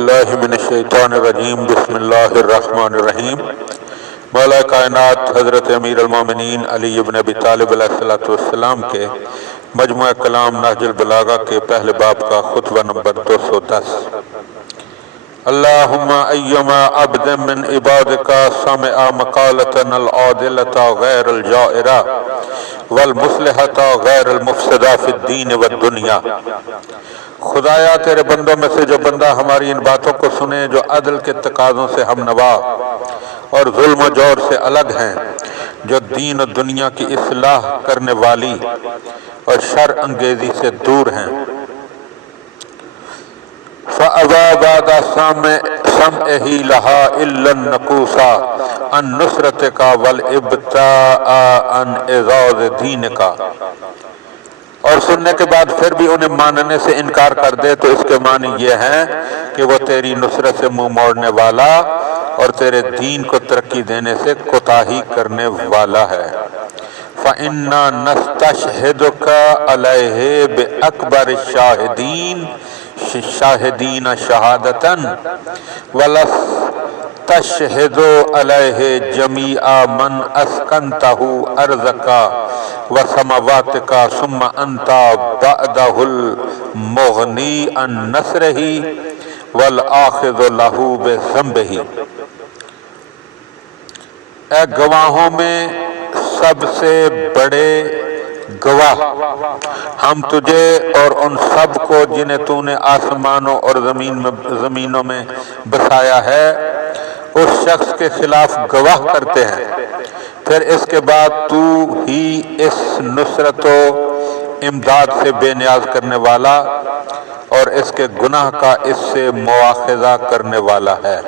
باللہ من الشیطان الرجیم بسم اللہ الرحمن الرحیم۔ مولا کائنات حضرت امیر المومنین علی ابن ابی طالب علیہ السلام کے مجموعہ کلام نہج البلاغہ کے پہلے باب کا خطبہ نمبر 210۔ اللہم ایما عبد من عبادک سمع مقالتنا العادلة غیر الجائرہ والمصلحة غیر المفسدہ فی الدین والدنیا۔ خدایا تیرے بندوں میں سے جو بندہ ہماری ان باتوں کو سنے جو عدل کے تقاضوں سے ہم نوا اور ظلم و جور سے الگ ہیں، جو دین و دنیا کی اصلاح کرنے والی اور شر انگیزی سے دور ہیں۔ فَأَبَى بَعْدَ سَمْعِهِ لَهَا إِلَّا النُّكُوسَ عَنْ نُصْرَتِكَ وَالْإِبْتَاءَ عَنْ إِعْزَازِ دِينِكَ۔ اور سننے کے بعد پھر بھی انہیں ماننے سے انکار کر دے تو اس کے معنی یہ ہیں کہ وہ تیری نصرت سے منہ موڑنے والا اور تیرے دین کو ترقی دینے سے کوتاہی کرنے والا ہے۔ فَإِنَّا نَسْتَشْهِدُكَ عَلَيْهِ بِأَكْبَرِ الشَّاهِدِينَ شَاهِدِينَ وَلَسْتَشْهِدُ عَلَيْهِ جَمِيعَ مَنْ أَسْكَنْتَهُ أَرْضَكَ وَسَمَوَاتِكَ ثُمَّ أَنْتَ بَعْدَهُ الْمُغْنِي عَنْ نَصْرِهِ وَالْآخِذُ لَهُ بِذَنبِهِ۔ اے گواہوں میں سب سے بڑے گواہ، ہم تجھے اور ان سب کو جنہیں تو نے آسمانوں اور زمینوں میں بسایا ہے اس شخص کے خلاف گواہ کرتے ہیں۔ پھر اس کے بعد تو ہی اس نصرت و امداد سے بے نیاز کرنے والا اور اس کے گناہ کا اس سے مواخذہ کرنے والا ہے۔